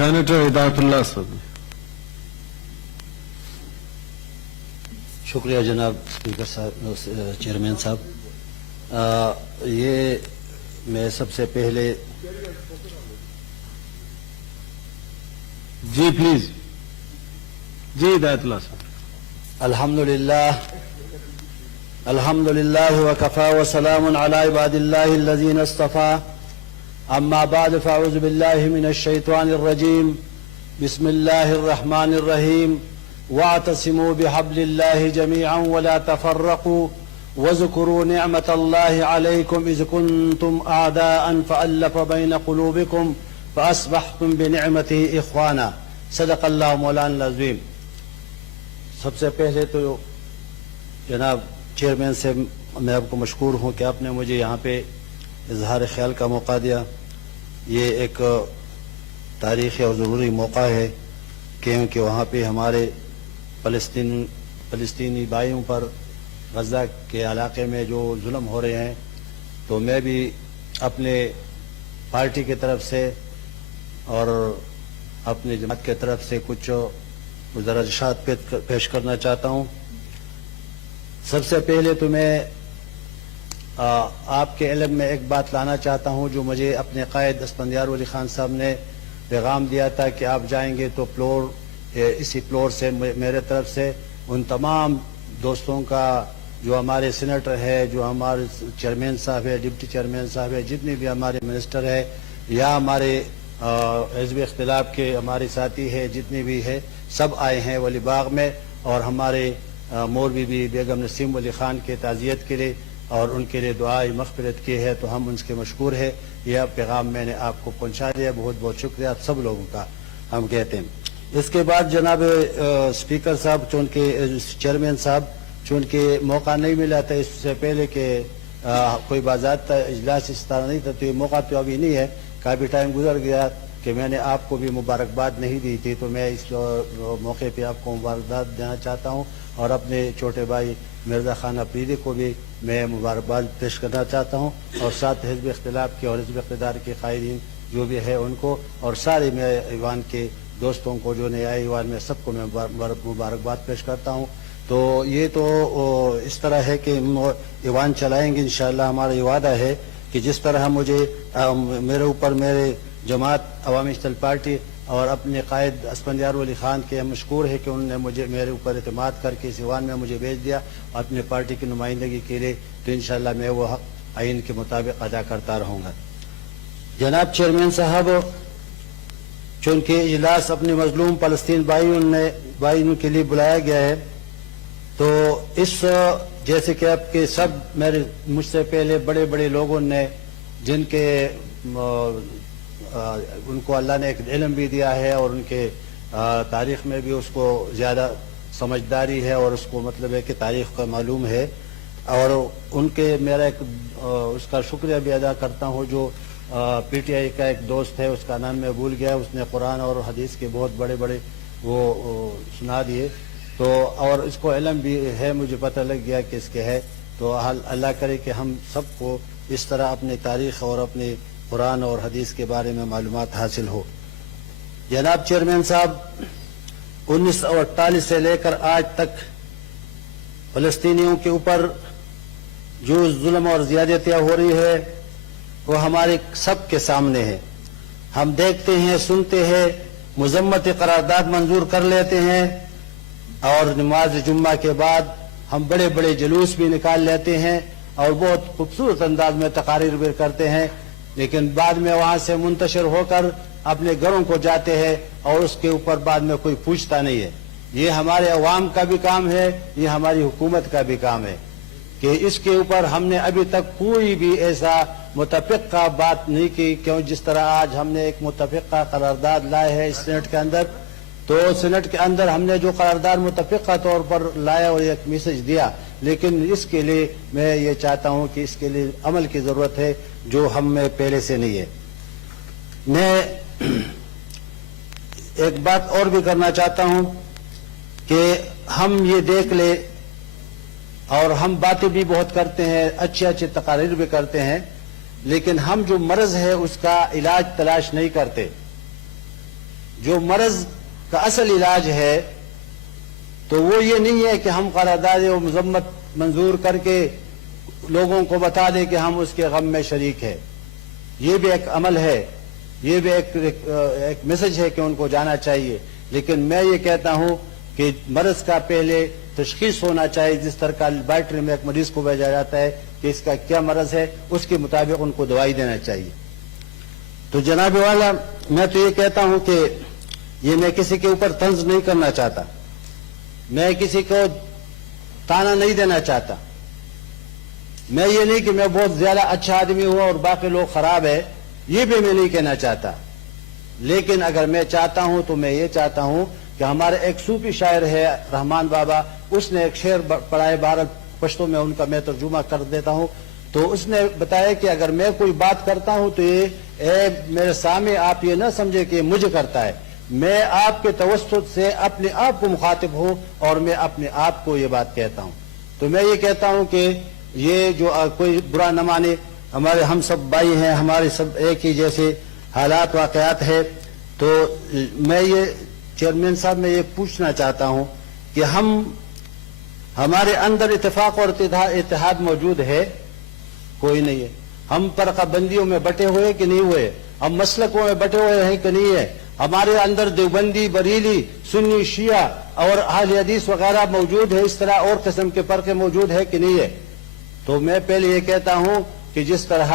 Senator ہدایت اللہ صاحب. شکریہ جناب اسپیکر صاحب، چیئرمین صاحب. یہ میں سب سے پہلے جی پلیز. جی ہدایت اللہ صاحب. الحمد للہ وکفا وسلام علی عباد اللہ الذین اصطفى. اما بعد فاعوذ باللہ من الشیطان الرجیم. بسم اللہ الرحمن الرحیم. واعتصموا بحبل اللہ جميعا ولا تفرقوا واذكروا نعمة الله عليكم إذ كنتم أعداء فألف بين قلوبكم فأصبحتم بنعمته إخوانا. صدق اللہ مولانا العظیم. سب سے پہلے تو جناب چیئرمین سے میں آپ کو مشکور ہوں کہ آپ نے مجھے یہاں پہ اظہار خیال کا موقع دیا. یہ ایک تاریخی اور ضروری موقع ہے کیونکہ وہاں پہ ہمارے فلسطینی بھائیوں پر غزہ کے علاقے میں جو ظلم ہو رہے ہیں، تو میں بھی اپنے پارٹی کی طرف سے اور اپنی جماعت کی طرف سے کچھ گزارشات پیش کرنا چاہتا ہوں. سب سے پہلے تو میں آپ کے علم میں ایک بات لانا چاہتا ہوں جو مجھے اپنے قائد اسفندیار ولی خان صاحب نے پیغام دیا تھا کہ آپ جائیں گے تو اسی فلور سے میرے طرف سے ان تمام دوستوں کا، جو ہمارے سینیٹر ہے، جو ہمارے چیئرمین صاحب ہے، ڈپٹی چیئرمین صاحب ہے، جتنے بھی ہمارے منسٹر ہے یا ہمارے حزب اختلاف کے ہمارے ساتھی ہے، جتنے بھی ہے، سب آئے ہیں ولی باغ میں، اور ہمارے مولوی بھی بیگم نسیم ولی خان کے تعزیت کے لیے اور ان کے لیے دعائے مغفرت کی ہے، تو ہم ان کے مشکور ہیں. یہ پیغام میں نے آپ کو پہنچا دیا. بہت بہت شکریہ آپ سب لوگوں کا ہم کہتے ہیں. اس کے بعد جناب اسپیکر صاحب، چونکہ چیئرمین صاحب، چونکہ موقع نہیں ملا تھا اس سے پہلے کہ کوئی باضابطہ اجلاس اس طرح نہیں تھا، تو یہ موقع تو ابھی نہیں ہے. کافی ٹائم گزر گیا کہ میں نے آپ کو بھی مبارکباد نہیں دی تھی، تو میں اس موقع پہ آپ کو مبارکباد دینا چاہتا ہوں اور اپنے چھوٹے بھائی مرزا خان افریدی کو بھی میں مبارکباد پیش کرنا چاہتا ہوں، اور ساتھ حزب اختلاف کے اور حزب اقتدار کے قائدین جو بھی ہے ان کو، اور سارے میں ایوان کے دوستوں کو جو نئے آئے ایوان میں سب کو میں مبارکباد پیش کرتا ہوں. تو یہ تو اس طرح ہے کہ ایوان چلائیں گے انشاءاللہ. ہمارا یہ وعدہ ہے کہ جس طرح مجھے میرے اوپر میرے جماعت عوامی اشتعال پارٹی اور اپنے قائد اسفندیار ولی خان کے مشکور ہے کہ انہوں نے مجھے میرے اوپر اعتماد کر کے اس ایوان میں مجھے بھیج دیا اپنے پارٹی کی نمائندگی کے لیے، تو انشاءاللہ میں وہ حق آئین کے مطابق ادا کرتا رہوں گا. جناب چیئرمین صاحب، چونکہ اجلاس اپنے مظلوم فلسطین بھائیوں کے لیے بلایا گیا ہے، تو اس جیسے کہ آپ کے سب مجھ سے پہلے بڑے بڑے لوگوں نے جن کے ان کو اللہ نے ایک علم بھی دیا ہے اور ان کے تاریخ میں بھی اس کو زیادہ سمجھداری ہے اور اس کو مطلب ہے کہ تاریخ کا معلوم ہے، اور ان کے میرا ایک اس کا شکریہ بھی ادا کرتا ہوں جو پی ٹی آئی کا ایک دوست ہے، اس کا نام میں بھول گیا، اس نے قرآن اور حدیث کے بہت بڑے بڑے وہ سنا دیے، تو اور اس کو علم بھی ہے، مجھے پتہ لگ گیا کہ اس کے ہے. تو اللہ کرے کہ ہم سب کو اس طرح اپنے تاریخ اور اپنے قرآن اور حدیث کے بارے میں معلومات حاصل ہو. جناب چیئرمین صاحب، 1948 سے لے کر آج تک فلسطینیوں کے اوپر جو ظلم اور زیادتیاں ہو رہی ہے وہ ہمارے سب کے سامنے ہے. ہم دیکھتے ہیں، سنتے ہیں، مذمت قرارداد منظور کر لیتے ہیں، اور نماز جمعہ کے بعد ہم بڑے بڑے جلوس بھی نکال لیتے ہیں اور بہت خوبصورت انداز میں تقاریر بھی کرتے ہیں، لیکن بعد میں وہاں سے منتشر ہو کر اپنے گھروں کو جاتے ہیں اور اس کے اوپر بعد میں کوئی پوچھتا نہیں ہے. یہ ہمارے عوام کا بھی کام ہے، یہ ہماری حکومت کا بھی کام ہے کہ اس کے اوپر ہم نے ابھی تک کوئی بھی ایسا متفقہ بات نہیں کی. کیوں جس طرح آج ہم نے ایک متفقہ قرارداد لائے ہے اس سینٹ کے اندر، تو سینٹ کے اندر ہم نے جو قرارداد متفقہ طور پر لایا اور ایک میسج دیا، لیکن اس کے لیے میں یہ چاہتا ہوں کہ اس کے لیے عمل کی ضرورت ہے جو ہم میں پہلے سے نہیں ہے. میں ایک بات اور بھی کرنا چاہتا ہوں کہ ہم یہ دیکھ لیں، اور ہم باتیں بھی بہت کرتے ہیں، اچھے اچھے تقاریر بھی کرتے ہیں، لیکن ہم جو مرض ہے اس کا علاج تلاش نہیں کرتے. جو مرض کا اصل علاج ہے تو وہ یہ نہیں ہے کہ ہم قرارداد و مذمت منظور کر کے لوگوں کو بتا دیں کہ ہم اس کے غم میں شریک ہیں. یہ بھی ایک عمل ہے, یہ بھی ایک میسج ہے کہ ان کو جانا چاہیے. لیکن میں یہ کہتا ہوں کہ مرض کا پہلے تشخیص ہونا چاہیے. جس طرح کا لیبارٹری میں ایک مریض کو بھیجا جاتا ہے کہ اس کا کیا مرض ہے, اس کے مطابق ان کو دوائی دینا چاہیے. تو جناب والا, میں تو یہ کہتا ہوں کہ یہ میں کسی کے اوپر طنز نہیں کرنا چاہتا, میں کسی کو تانا نہیں دینا چاہتا. میں یہ نہیں کہ میں بہت زیادہ اچھا آدمی ہوں اور باقی لوگ خراب ہے, یہ بھی میں نہیں کہنا چاہتا. لیکن اگر میں چاہتا ہوں تو میں یہ چاہتا ہوں کہ ہمارے ایک صوفی شاعر ہے رحمان بابا, اس نے ایک شعر پڑھائے بھارت پشتوں میں, ان کا میں ترجمہ کر دیتا ہوں. تو اس نے بتایا کہ اگر میں کوئی بات کرتا ہوں تو یہ میرے سامنے آپ یہ نہ سمجھے کہ مجھے کرتا ہے, میں آپ کے توسط سے اپنے آپ کو مخاطب ہوں اور میں اپنے آپ کو یہ بات کہتا ہوں. تو میں یہ کہتا ہوں کہ یہ جو کوئی برا نہ مانے, ہمارے ہم سب بھائی ہیں, ہمارے سب ایک ہی جیسے حالات واقعات ہے. تو میں یہ چیئرمین صاحب میں یہ پوچھنا چاہتا ہوں کہ ہمارے اندر اتفاق اور اتحاد موجود ہے؟ کوئی نہیں ہے. ہم فرقہ بندیوں میں بٹے ہوئے کہ نہیں ہوئے, ہم مسلکوں میں بٹے ہوئے ہیں کہ نہیں ہے, ہمارے اندر دیوبندی, بریلی, سنی, شیعہ اور اہل حدیث وغیرہ موجود ہے, اس طرح اور قسم کے فرقے موجود ہے کہ نہیں ہے. تو میں پہلے یہ کہتا ہوں کہ جس طرح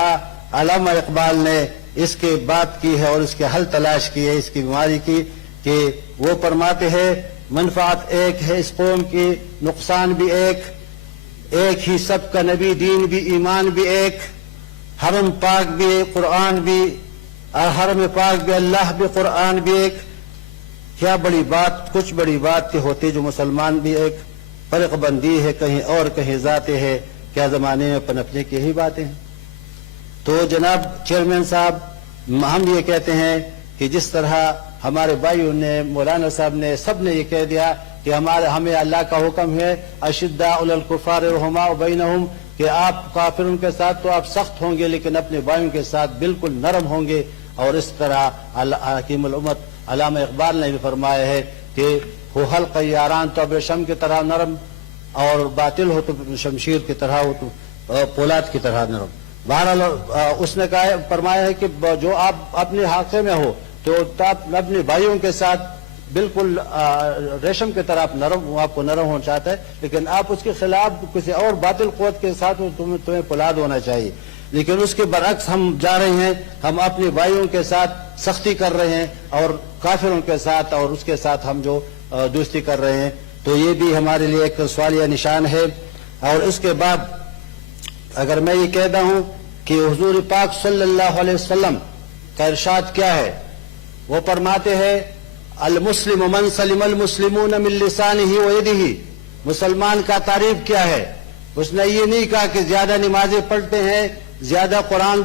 علامہ اقبال نے اس کے بات کی ہے اور اس کے حل تلاش کی ہے اس کی بیماری کی, کہ وہ فرماتے ہیں منفعت ایک ہے اس قوم کی, نقصان بھی ایک ہی سب کا نبی, دین بھی, ایمان بھی ایک, حرم پاک بھی, قرآن بھی, حرم پاک بھی, اللہ بھی, قرآن بھی ایک. کیا بڑی بات, کچھ بڑی بات کے ہوتے جو مسلمان بھی ایک. فرق بندی ہے کہیں اور کہیں ذاتیں ہے, کیا زمانے میں پنپنے کی یہی باتیں ہیں. تو جناب چیئرمین صاحب, ہم یہ کہتے ہیں کہ جس طرح ہمارے بھائیوں نے, مولانا صاحب نے, سب نے یہ کہہ دیا کہ ہمیں اللہ کا حکم ہے اشداء علی الکفار رحماء بینہم, کہ آپ کافروں کے ساتھ تو آپ سخت ہوں گے لیکن اپنے بھائیوں کے ساتھ بالکل نرم ہوں گے. اور اس طرح حکیم الامت علامہ اقبال نے بھی فرمایا ہے کہ ہو حلقہ یاران تو ابریشم کی طرح نرم, اور باطل ہو تو شمشیر کی طرح ہو تو پولاد کی طرح نرم. بہرحال اس نے کہا, فرمایا ہے کہ جو آپ اپنے حلقے میں ہو تو آپ اپنے بھائیوں کے ساتھ بالکل ریشم کی طرح آپ کو نرم ہونا چاہتا ہے, لیکن آپ اس کے خلاف کسی اور باطل قوت کے ساتھ تمہیں پولاد ہونا چاہیے. لیکن اس کے برعکس ہم جا رہے ہیں, ہم اپنے بھائیوں کے ساتھ سختی کر رہے ہیں اور کافروں کے ساتھ اور اس کے ساتھ ہم جو دوستی کر رہے ہیں. تو یہ بھی ہمارے لیے ایک سوالیہ نشان ہے. اور اس کے بعد اگر میں یہ کہتا ہوں کہ حضور پاک صلی اللہ علیہ وسلم کا ارشاد کیا ہے, وہ فرماتے ہیں المسلم من سلم المسلمون من لسانہ و یدہ. مسلمان کا تعریف کیا ہے؟ اس نے یہ نہیں کہا کہ زیادہ نمازیں پڑھتے ہیں, زیادہ قرآن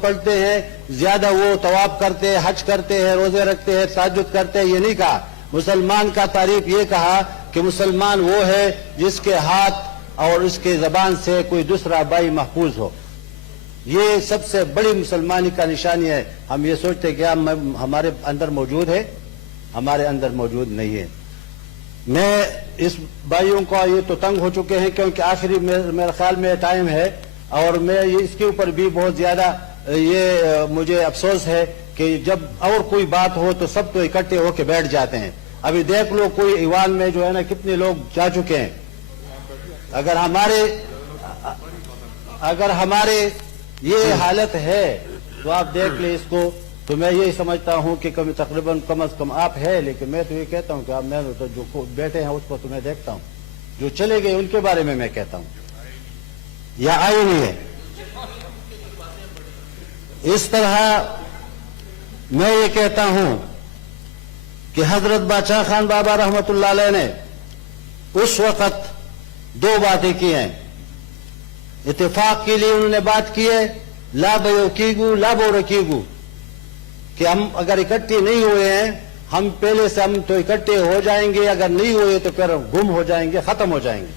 پڑھتے ہیں, زیادہ وہ طواف کرتے ہیں, حج کرتے ہیں, روزے رکھتے ہیں, تہجد کرتے ہیں, یہ نہیں کہا. مسلمان کا تعریف یہ کہا کہ مسلمان وہ ہے جس کے ہاتھ اور اس کے زبان سے کوئی دوسرا بھائی محفوظ ہو. یہ سب سے بڑی مسلمانی کا نشانی ہے. ہم یہ سوچتے کہ ہمارے اندر موجود ہے, ہمارے اندر موجود نہیں ہے. میں اس بھائیوں کو یہ تو تنگ ہو چکے ہیں کیونکہ آخری میرے خیال میں ٹائم ہے, اور میں اس کے اوپر بھی بہت زیادہ یہ مجھے افسوس ہے کہ جب اور کوئی بات ہو تو سب تو اکٹھے ہو کے بیٹھ جاتے ہیں. ابھی دیکھ لو کوئی ایوان میں جو ہے نا کتنے لوگ جا چکے ہیں. اگر ہمارے یہ حالت ہے تو آپ دیکھ لیں اس کو. تو میں یہی سمجھتا ہوں کہ تقریباً کم از کم آپ ہے, لیکن میں تو یہ کہتا ہوں کہ آپ, میں تو جو بیٹھے ہیں اس کو تو میں دیکھتا ہوں, جو چلے گئے ان کے بارے میں کہتا ہوں, یا آئی نہیں ہے. اس طرح میں یہ کہتا ہوں کہ حضرت بادشاہ خان بابا رحمت اللہ علیہ نے اس وقت دو باتیں کی ہیں. اتفاق کے لیے انہوں نے بات کی ہے لا بیوکیگو لا بورکیگو, کہ ہم اگر اکٹھے نہیں ہوئے ہیں, ہم پہلے سے ہم تو اکٹھے ہو جائیں گے, اگر نہیں ہوئے تو پھر گم ہو جائیں گے, ختم ہو جائیں گے.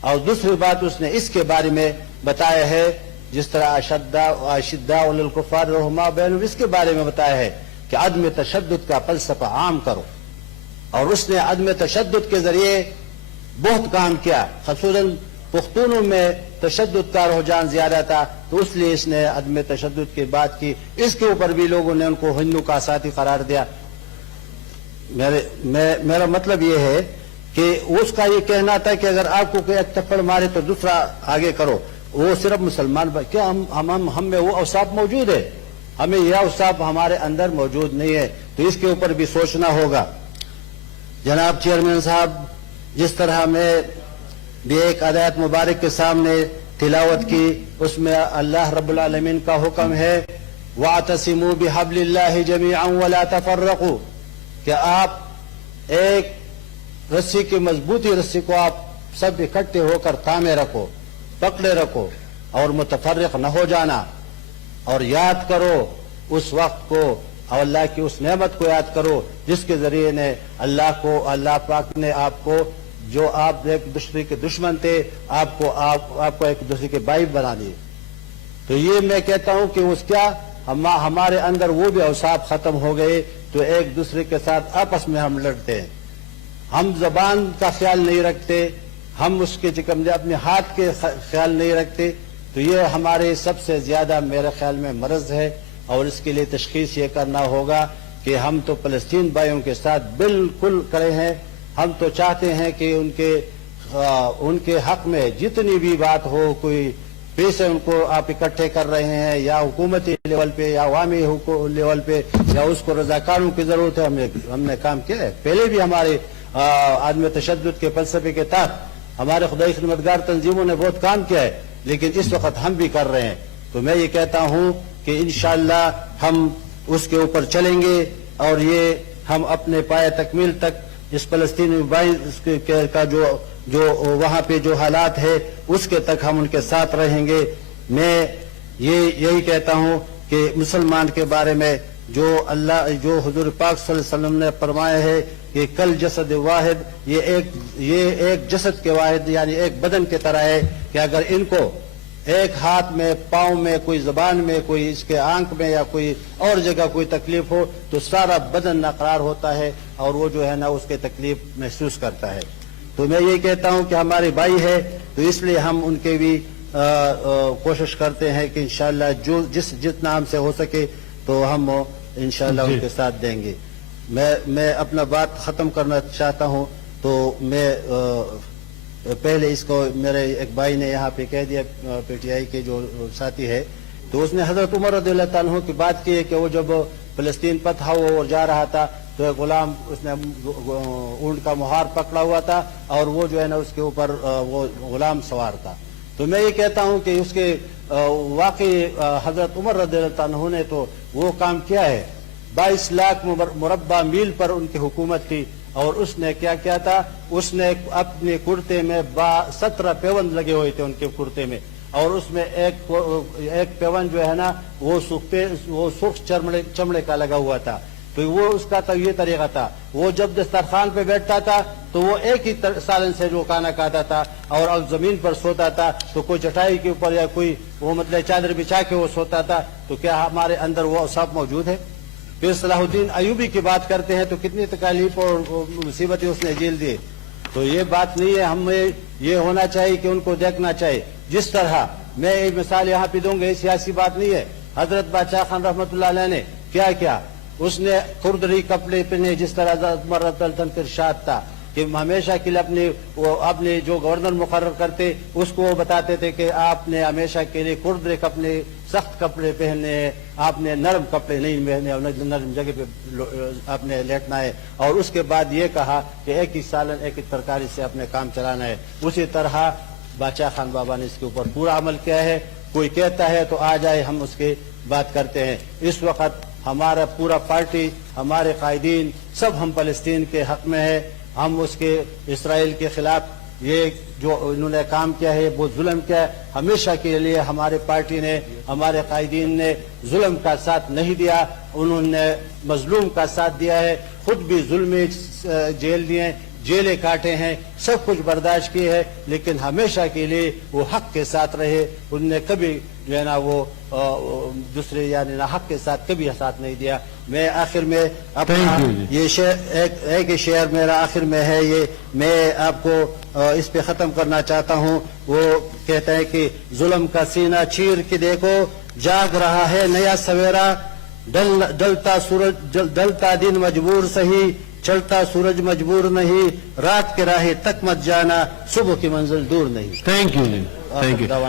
اور دوسری بات اس نے اس کے بارے میں بتایا ہے جس طرح اشداء علی الکفار رحماء بینہم, اس کے بارے میں بتایا ہے کہ عدم تشدد کا فلسفہ عام کرو، اور اس نے عدم تشدد کے ذریعے بہت کام کیا، خصوصاً پختونوں میں تشدد کا رجحان زیادہ تھا، تو اس لیے اس نے عدم تشدد کی بات کی۔ اس کے اوپر بھی لوگوں نے ان کو ہندو کا ساتھی قرار دیا۔ میرا مطلب یہ ہے کہ اس کا یہ کہنا تھا کہ اگر آپ کو کوئی ایک تھپڑ مارے تو دوسرا آگے کرو، وہ صرف مسلمان کیا ہم میں وہ اوصاف موجود ہے؟ ہمیں یہ اوصاف ہمارے اندر موجود نہیں ہے، تو اس کے اوپر بھی سوچنا ہوگا۔ جناب چیئرمین صاحب، جس طرح میں بھی ایک آیت مبارک کے سامنے تلاوت کی، اس میں اللہ رب العالمین کا حکم ہے وَاعْتَصِمُوا بِحَبْلِ اللَّهِ جَمِيعًا وَلَا تَفَرَّقُوا، کہ آپ ایک رسی کی مضبوطی رسی کو آپ سب اکٹھے ہو کر تھامے رکھو، پکڑے رکھو، اور متفرق نہ ہو جانا، اور یاد کرو اس وقت کو اور اللہ کی اس نعمت کو یاد کرو جس کے ذریعے نے اللہ پاک نے آپ کو، جو آپ ایک دوسرے کے دشمن تھے، آپ کو ایک دوسرے کے بھائی بنا دیے۔ تو یہ میں کہتا ہوں کہ اس کیا ہمارے اندر وہ بھی اوصاف ختم ہو گئے، تو ایک دوسرے کے ساتھ آپس میں ہم لڑتے ہیں، ہم زبان کا خیال نہیں رکھتے، ہم اس کے اپنے ہاتھ کے خیال نہیں رکھتے، تو یہ ہمارے سب سے زیادہ میرے خیال میں مرض ہے، اور اس کے لیے تشخیص یہ کرنا ہوگا کہ ہم تو فلسطین بھائیوں کے ساتھ بالکل کھڑے ہیں۔ ہم تو چاہتے ہیں کہ ان کے حق میں جتنی بھی بات ہو، کوئی پیسے ان کو آپ اکٹھے کر رہے ہیں یا حکومتی لیول پہ یا عوامی لیول پہ، یا اس کو رضاکاروں کی ضرورت ہے، ہم نے کام کیا ہے۔ پہلے بھی ہمارے عدم تشدد کے فلسفے کے تحت ہمارے خدائی خدمتگار تنظیموں نے بہت کام کیا ہے، لیکن اس وقت ہم بھی کر رہے ہیں۔ تو میں یہ کہتا ہوں کہ انشاءاللہ ہم اس کے اوپر چلیں گے، اور یہ ہم اپنے پائے تکمیل تک اس فلسطینی بھائی کا جو وہاں پہ جو حالات ہے اس کے تک ہم ان کے ساتھ رہیں گے۔ میں یہی کہتا ہوں کہ مسلمان کے بارے میں جو حضور پاک صلی اللہ علیہ وسلم نے فرمایا ہے کہ کل جسد واحد، یہ ایک جسد کے واحد یعنی ایک بدن کی طرح ہے، کہ اگر ان کو ایک ہاتھ میں، پاؤں میں، کوئی زبان میں، کوئی اس کے آنکھ میں یا کوئی اور جگہ کوئی تکلیف ہو تو سارا بدن ناقرار ہوتا ہے، اور وہ جو ہے نا اس کے تکلیف محسوس کرتا ہے۔ تو میں یہ کہتا ہوں کہ ہمارے بھائی ہے، تو اس لیے ہم ان کے بھی کوشش کرتے ہیں کہ انشاءاللہ جتنا ہم سے ہو سکے تو ہم انشاءاللہ ان کے ساتھ دیں گے۔ میں اپنا بات ختم کرنا چاہتا ہوں، تو میں پہلے اس کو میرے ایک بھائی نے یہاں پہ کہہ دیا، پی ٹی آئی کے جو ساتھی ہے، تو اس نے حضرت عمر رضی اللہ تعالیٰ عنہ کی بات کی ہے کہ وہ جب فلسطین فتح ہوا اور جا رہا تھا تو ایک غلام، اس نے اونٹ کا مہار پکڑا ہوا تھا، اور وہ جو ہے نا اس کے اوپر وہ غلام سوار تھا۔ تو میں یہ کہتا ہوں کہ اس کے واقعی حضرت عمر رضی اللہ عنہ نے تو وہ کام کیا ہے، 22 لاکھ مربع میل پر ان کی حکومت تھی، اور اس نے کیا کیا تھا، اس نے اپنے کرتے میں 17 پیوند لگے ہوئے تھے ان کے کرتے میں، اور اس میں ایک پیوند جو ہے نا وہ سرخ چمڑے کا لگا ہوا تھا۔ تو وہ اس کا تو یہ طریقہ تھا، وہ جب دسترخوان پہ بیٹھتا تھا تو وہ ایک ہی سالن سے جو کھانا کھاتا تھا، اور زمین پر سوتا تھا تو کوئی چٹائی کے اوپر یا کوئی وہ مطلب چادر بچھا کے وہ سوتا تھا۔ تو کیا ہمارے اندر وہ اوصاف موجود ہے؟ پھر صلاح الدین ایوبی کی بات کرتے ہیں تو کتنی تکالیف اور مصیبتیں اس نے جھیل دی۔ تو یہ بات نہیں ہے، ہمیں یہ ہونا چاہیے کہ ان کو دیکھنا چاہیے۔ جس طرح میں ایک مثال یہاں پہ دوں گا، یہ سیاسی بات نہیں ہے، حضرت بادشاہ خان رحمۃ اللہ علیہ نے کیا اس نے خردری کپڑے پہنے، جس طرح مرت التن ارشاد تھا کہ ہمیشہ کے لیے اپنے جو گورنر مقرر کرتے اس کو وہ بتاتے تھے کہ آپ نے ہمیشہ کے لیے خردرے کپڑے، سخت کپڑے پہننے ہیں، آپ نے نرم کپڑے نہیں پہننے، اور نرم جگہ پہ آپ نے لیٹنا ہے۔ اور اس کے بعد یہ کہا کہ ایک ہی سالن ایک ہی ترکاری سے اپنے کام چلانا ہے۔ اسی طرح بادشاہ خان بابا نے اس کے اوپر پورا عمل کیا ہے۔ کوئی کہتا ہے تو آ جائے، ہم اس کی بات کرتے ہیں۔ اس وقت ہمارا پورا پارٹی، ہمارے قائدین سب ہم فلسطین کے حق میں ہے، ہم اس کے اسرائیل کے خلاف یہ جو انہوں نے کام کیا ہے وہ ظلم کیا ہے، ہمیشہ کے لیے ہمارے پارٹی نے، ہمارے قائدین نے ظلم کا ساتھ نہیں دیا، انہوں نے مظلوم کا ساتھ دیا ہے، خود بھی ظلم جیل دیے، جیلیں کاٹے ہیں، سب کچھ برداشت کی ہے، لیکن ہمیشہ کے لیے وہ حق کے ساتھ رہے۔ انہوں نے کبھی جو ہے نا وہ دوسرے یعنی حق کے ساتھ کبھی ساتھ نہیں دیا. میں آخر میں اپنا Thank you جی. یہ ایک شعر میرا آخر میں ہے، یہ میں آپ کو اس پہ ختم کرنا چاہتا ہوں. وہ کہتا ہے کہ ظلم کا سینہ چیر کے دیکھو، جاگ رہا ہے نیا سویرا، ڈلتا دن مجبور سہی، چلتا سورج مجبور نہیں، رات کے راہ تک مت جانا، صبح کی منزل دور نہیں. Thank you ji. Thank you. دعوانا.